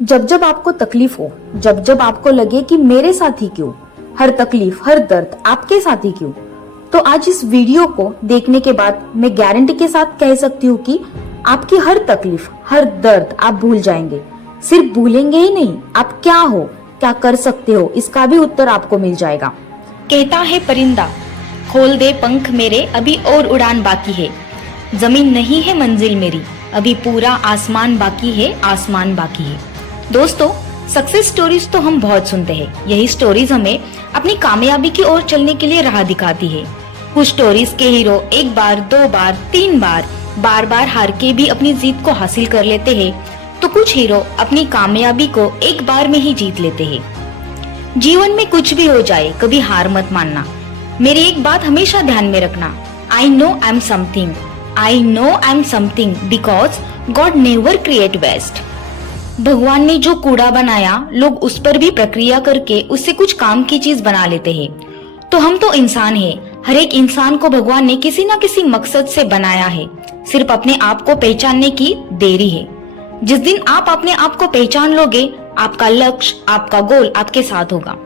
जब जब आपको तकलीफ हो, जब जब आपको लगे कि मेरे साथ ही क्यों, हर तकलीफ हर दर्द आपके साथ ही क्यों, तो आज इस वीडियो को देखने के बाद मैं गारंटी के साथ कह सकती हूँ कि आपकी हर तकलीफ हर दर्द आप भूल जाएंगे। सिर्फ भूलेंगे ही नहीं, आप क्या हो, क्या कर सकते हो, इसका भी उत्तर आपको मिल जाएगा। कहता है परिंदा, खोल दे पंख मेरे, अभी और उड़ान बाकी है। जमीन नहीं है मंजिल मेरी, अभी पूरा आसमान बाकी है, आसमान बाकी है। दोस्तों, सक्सेस स्टोरीज तो हम बहुत सुनते हैं। यही स्टोरीज हमें अपनी कामयाबी की ओर चलने के लिए राह दिखाती है। कुछ स्टोरीज के हीरो एक बार, दो बार, तीन बार, बार बार हार के भी अपनी जीत को हासिल कर लेते हैं, तो कुछ हीरो अपनी कामयाबी को एक बार में ही जीत लेते हैं। जीवन में कुछ भी हो जाए, कभी हार मत मानना। मेरी एक बात हमेशा ध्यान में रखना, I know I am something, I know I am something because God never create waste. भगवान ने जो कूड़ा बनाया, लोग उस पर भी प्रक्रिया करके उससे कुछ काम की चीज बना लेते हैं। तो हम तो इंसान हैं, हर एक इंसान को भगवान ने किसी न किसी मकसद से बनाया है। सिर्फ अपने आप को पहचानने की देरी है। जिस दिन आप अपने आप को पहचान लोगे, आपका लक्ष्य, आपका गोल आपके साथ होगा।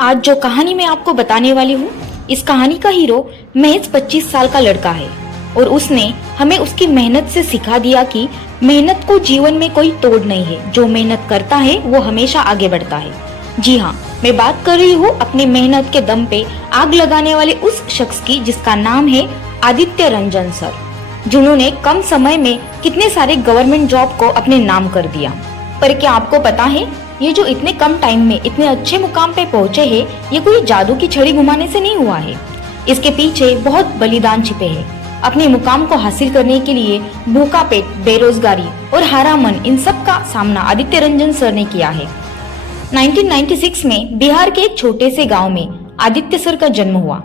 आज जो कहानी मैं आपको बताने वाली हूँ, इस कहानी का हीरो महज 25 साल का लड़का है और उसने हमें उसकी मेहनत से सिखा दिया कि मेहनत को जीवन में कोई तोड़ नहीं है। जो मेहनत करता है वो हमेशा आगे बढ़ता है। जी हाँ, मैं बात कर रही हूँ अपनी मेहनत के दम पे आग लगाने वाले उस शख्स की, जिसका नाम है आदित्य रंजन सर, जिन्होंने कम समय में कितने सारे गवर्नमेंट जॉब को अपने नाम कर दिया। पर क्या आपको पता है, ये जो इतने कम टाइम में इतने अच्छे मुकाम पे पहुंचे हैं, ये कोई जादू की छड़ी घुमाने से नहीं हुआ है। इसके पीछे बहुत बलिदान छिपे हैं। अपने मुकाम को हासिल करने के लिए भूखा पेट, बेरोजगारी और हारा मन, इन सब का सामना आदित्य रंजन सर ने किया है। 1996 में बिहार के एक छोटे से गांव में आदित्य सर का जन्म हुआ।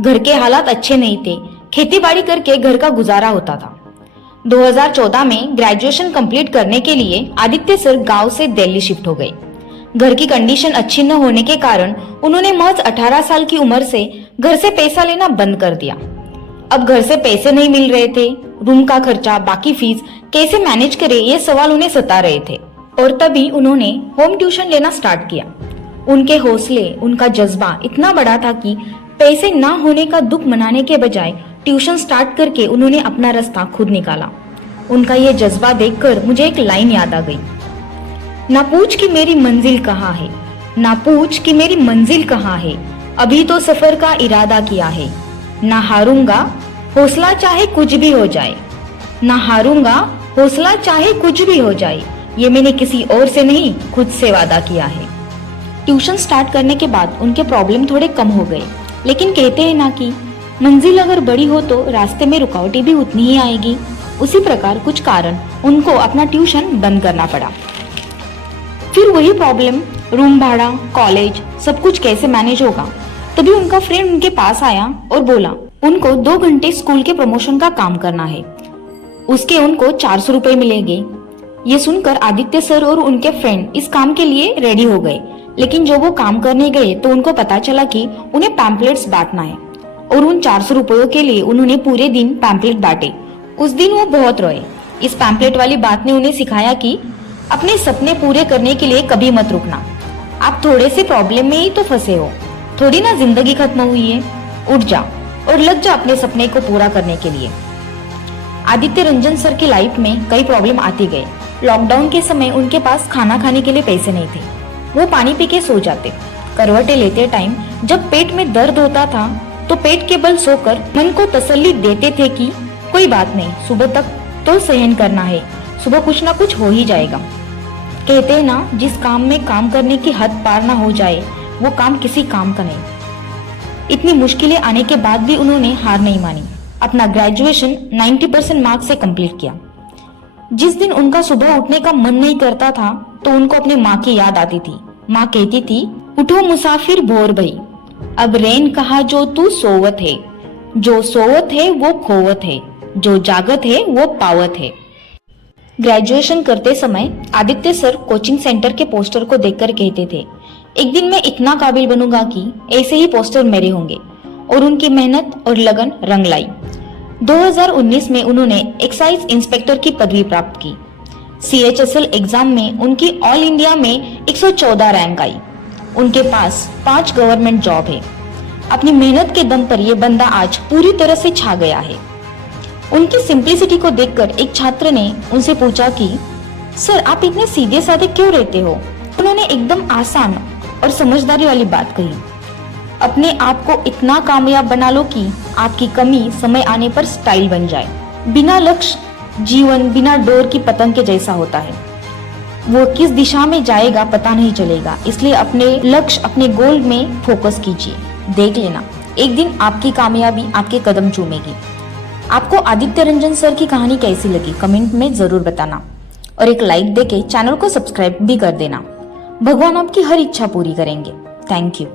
घर के हालात अच्छे नहीं थे, खेती बाड़ी करके घर का गुजारा होता था। 2014 में ग्रेजुएशन कंप्लीट करने के लिए आदित्य सर गांव से दिल्ली शिफ्ट हो गए। घर की कंडीशन अच्छी न होने के कारण उन्होंने महज 18 साल की उम्र से घर से पैसा लेना बंद कर दिया। अब घर से पैसे नहीं मिल रहे थे, रूम का खर्चा, बाकी फीस कैसे मैनेज करे, ये सवाल उन्हें सता रहे थे। और तभी उन्होंने होम ट्यूशन लेना स्टार्ट किया। उनके हौसले, उनका जज्बा इतना बड़ा था कि पैसे ना होने का दुख मनाने के बजाय ट्यूशन स्टार्ट करके उन्होंने अपना रास्ता खुद निकाला। उनका ये जज्बा देखकर मुझे एक लाइन याद आ गई, ना पूछ कि मेरी मंजिल कहाँ है, ना पूछ कि मेरी मंजिल कहाँ है, अभी तो सफर का इरादा किया है। ना हारूंगा, हौसला चाहे कुछ भी हो जाए, ना हारूंगा, हौसला चाहे कुछ भी हो जाए। ये मैंने किसी और से नहीं, खुद से वादा किया है। ट्यूशन स्टार्ट करने के बाद उनके प्रॉब्लम थोड़े कम हो गए, लेकिन कहते हैं ना कि मंजिल अगर बड़ी हो तो रास्ते में रुकावटें भी उतनी ही आएगी। उसी प्रकार कुछ कारण उनको अपना ट्यूशन बंद करना पड़ा। फिर वही प्रॉब्लम, रूम भाड़ा, कॉलेज, सब कुछ कैसे मैनेज होगा। तभी उनका फ्रेंड उनके पास आया और बोला उनको 2 घंटे स्कूल के प्रमोशन का काम करना है, उसके उनको 400 रुपए मिलेंगे। ये सुनकर आदित्य सर और उनके फ्रेंड इस काम के लिए रेडी हो गए। लेकिन जब वो काम करने गए तो उनको पता चला कि उन्हें पैम्पलेट्स बांटना है और उन 400 रुपयों के लिए उन्होंने पूरे दिन पैम्पलेट बांटे। उस दिन वो बहुत रोए। इस पैम्पलेट वाली बात ने उन्हें सिखाया कि अपने सपने पूरे करने के लिए कभी मत रुकना। आप थोड़े से प्रॉब्लम में ही तो फंसे हो, थोड़ी ना जिंदगी खत्म हुई है। उठ जा और लग जा अपने सपने को पूरा करने के लिए। आदित्य रंजन सर की लाइफ में कई प्रॉब्लम आती गए। लॉकडाउन के समय उनके पास खाना खाने के लिए पैसे नहीं थे। वो पानी पी के सो जाते। करवटें लेते टाइम जब पेट में दर्द होता था तो पेट के बल सोकर मन को तसल्ली देते थे कि कोई बात नहीं, सुबह तक तो सहन करना है, सुबह कुछ ना कुछ हो ही जाएगा। कहते हैं ना, जिस काम में काम करने की हद पार ना हो जाए वो काम किसी काम का नहीं। इतनी मुश्किलें आने के बाद भी उन्होंने हार नहीं मानी। अपना ग्रेजुएशन 90% मार्क्स से कंप्लीट किया। जिस दिन उनका सुबह उठने का मन नहीं करता था तो उनको अपनी माँ की याद आती थी। माँ कहती थी, उठो मुसाफिर भोर भई, अब रैन कहा जो तू सोवत है, जो सोवत है वो खोवत है, जो जागत है वो पावत है। ग्रेजुएशन करते समय आदित्य सर कोचिंग सेंटर के पोस्टर को देखकर कहते थे, एक दिन मैं इतना काबिल बनूंगा कि ऐसे ही पोस्टर मेरे होंगे। और उनकी मेहनत और लगन रंग लाई। 2019 में उन्होंने एक्साइज इंस्पेक्टर की पदवी प्राप्त की। CHSL एग्जाम में उनकी ऑल इंडिया में 114 रैंक आई। उनके पास 5 गवर्नमेंट जॉब है। अपनी मेहनत के दम पर यह बंदा आज पूरी तरह से छा गया है। उनकी सिंप्लिसिटी को देखकर एक छात्र ने उनसे पूछा कि सर, आप इतने सीधे साधे क्यों रहते हो? उन्होंने एकदम आसान और समझदारी वाली बात कही, अपने आप को इतना कामयाब बना लो कि आपकी कमी समय आने पर स्टाइल बन जाए। बिना लक्ष्य जीवन बिना डोर की पतंग के जैसा होता है, वो किस दिशा में जाएगा पता नहीं चलेगा। इसलिए अपने लक्ष्य, अपने गोल में फोकस कीजिए। देख लेना, एक दिन आपकी कामयाबी आपके कदम चूमेगी। आपको आदित्य रंजन सर की कहानी कैसी लगी कमेंट में जरूर बताना और एक लाइक देके चैनल को सब्सक्राइब भी कर देना। भगवान आपकी हर इच्छा पूरी करेंगे। Thank you.